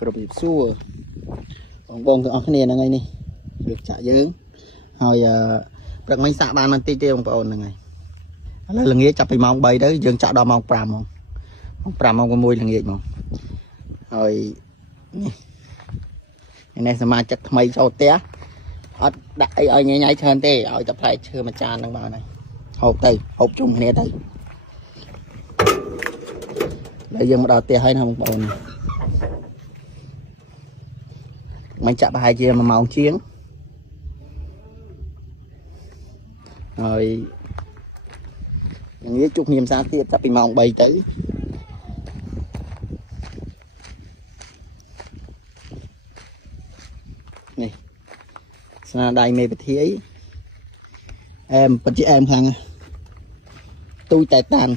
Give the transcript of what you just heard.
គ្រប់ពីសួរបងទាំងអស់គ្នាហ្នឹងហើយនេះគឺចាក់យើងហើយព្រឹកមិញសាក់បានបន្តិចទេបងប្អូនហ្នឹងហើយឥឡូវល្ងាចចាប់ពីម៉ោង3ទៅយើងចាក់ដល់ម៉ោង5ហ្មងម៉ោង5ម៉ោង6ល្ងាចហ្មងហើយនេះសមាជិកថ្មីចូលផ្ទះអត់ដាក់អីឲ្យញ៉ៃច្រើនទេឲ្យតែផ្លែឈើមួយចានហ្នឹងបានហើយហូបទៅហូបជុំគ្នាទៅហើយយើងមកដល់ផ្ទះហើយណាបងប្អូនមិនចាក់ប្រហែលជា1ម៉ោងជាងហើយយ៉ាងនេះជួបគ្នាផ្សារទៀតចាប់ពីម៉ោង3ទៅនេះស្នាដៃមេពិធីអែមពិតជាអែមខ្លាំងទូចតែតាន់